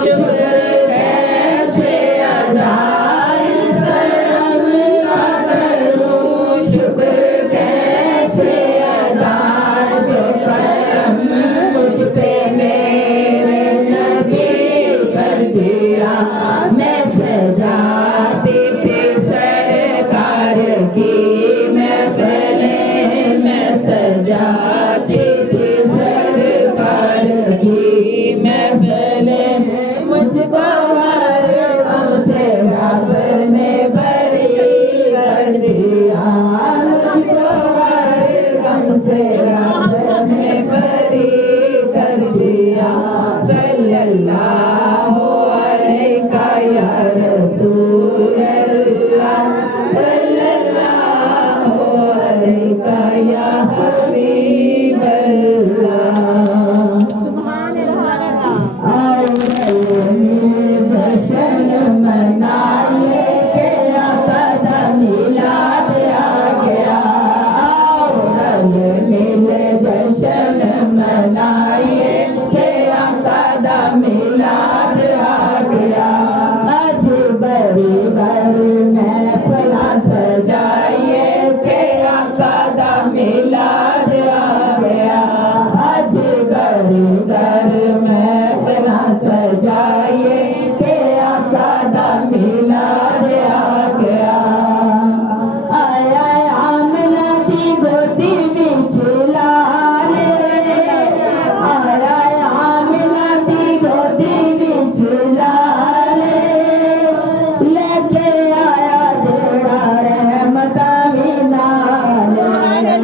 शुक्र कैसे अदा इस करम का करूं, शुक्र कैसे अदा जो करम मुझ पे मेरे नबी कर दिया। मैं सजाती थी सरकार की महफिले, मैं सजाती थी सरकार की महफिले, मुझको हर गम से रब ने बरी कर दिया, मुझको हर गम से रब ने बरी कर दिया। सल्लल्लाहु अलैका या रसूल अल्लाह, सल्लल्लाहु अलैका या हबीब अल्लाह। सुभान अल्लाह। जश्न मनाइए के आका मिलाद आ गया, मिल जश्न मनाइए के आका मिलाद आ गया। आज बड़ी घर में फला सजाइए के आका मिलाद आ गया। आज घर घर में फला सजाइए के आका मिलाद आ गया। आया आमना की गोदी बिच लाले, आया आमना की गोदी बिच लाले, लेके आया जेड़ा रहमता भी नाले,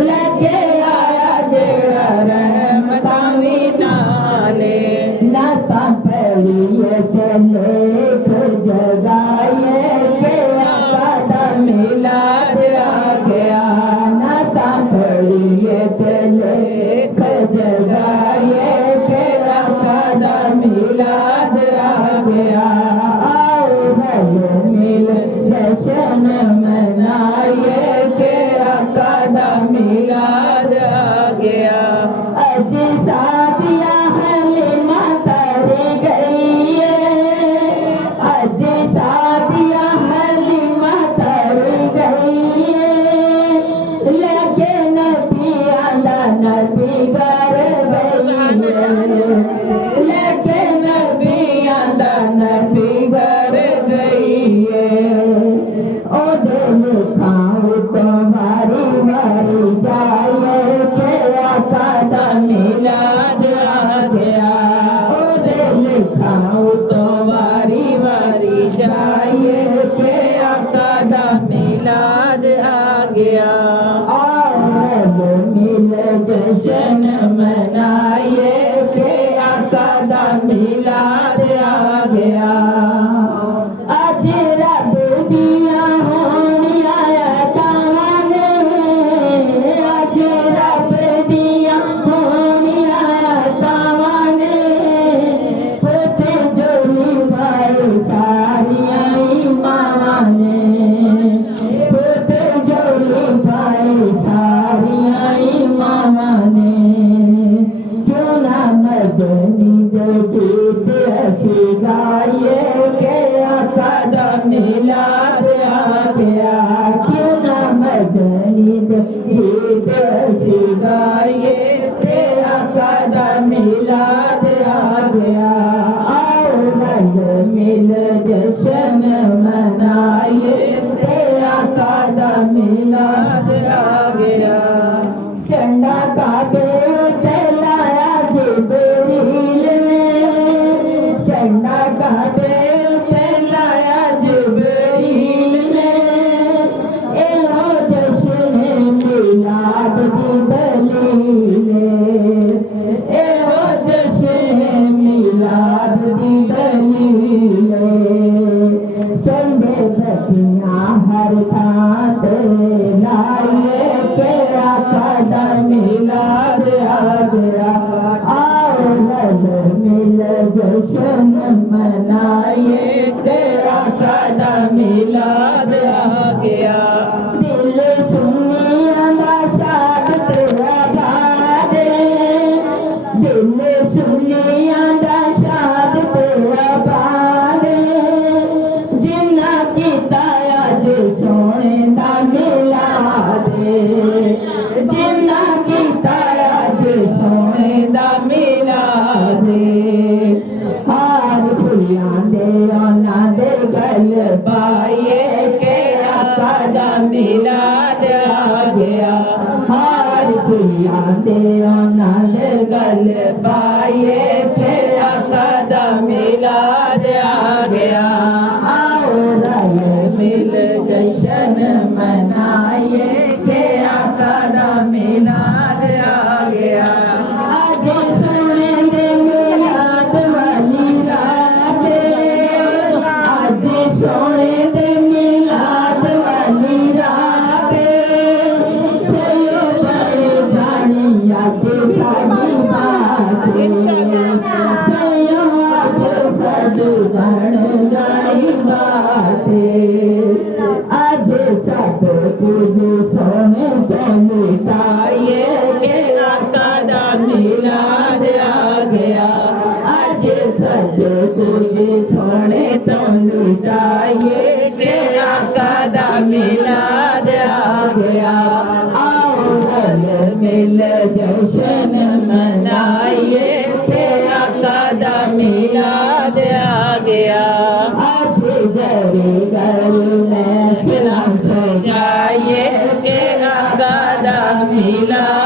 लेके आया जेड़ा रहमता भी नाले। नाता पढ़िए से लेख जगाइए के आका मिलाद आ गया। नाता पढ़िए से लेख जगाइए के आका मिलाद आ गया। आओ भाई मिल जश्न मनाइए के आका मिलाद आ गया। अजी शादियां हलीमा कर गई है, अजी शादियां हलीमा कर गई है, लेके नबी आंदा नबी घर गई है, लेके नबी आंदा नबी घर गई है। ओ दिल खाऊं तुम्हारी मरी जाए के आका मिलाद आ गया। ओ दिल खाऊं तुम्हारी मरी जाए के आका मिलाद आ गया। और मिल जश्न मनाइए के आका मिलाद आ गया। आज रब दिया होनिया ताने, आज रब दिया होनिया ताने, पोते जोनी भाई सारिया मामा ने, पोते जोनी भाई सारिया मामा ने। क्यों ना मदनी गीत हसी गाइए के आका मिलाद आ गया। क्यों ना मदनी गीत हसी गाइए के आका मिलाद आ गया। आओ रंग मिल जश्न मनाइए के आका मिलाद आ गया। झंडा काबे पे लाया जिब्रील ने, झंडा काबे पे लाया जिब्रील ने, एहो जश्न मिलाद दी दलील, एहो जश्न मिलाद दी दलील। झंडे बत्तियां हर थां ते लाइए के आका मिलाद आ गया। आओ रल मिल जश्न मनाइए के आका मिलाद आ गया। दिल सुनिया दा शाद तेरा बादे, दिल सुनिया दा शाद आंदे नाल गल पाइए फिर आका दा मिलाद आ गया आओ रल मिल जशन मनाइए के आका दा मिलाद आ गया आज सोने दे मिलाद वाली रात आज सोने दे मिलाद वाली रात सयो बड़े जानी आज साडी बात सयो आज साडू जानी बात आज सब कुछ सोने तो लुटाइए के आका दा मिलाद आ गया आज सब कुछ सोने तो लुटाइए के आका दा मिलाद आ गया आओ रल मिल जशन मनाइए के आका दा मिलाद आ गया आज घर घर में फिर सजाइए के आका दा मिलाद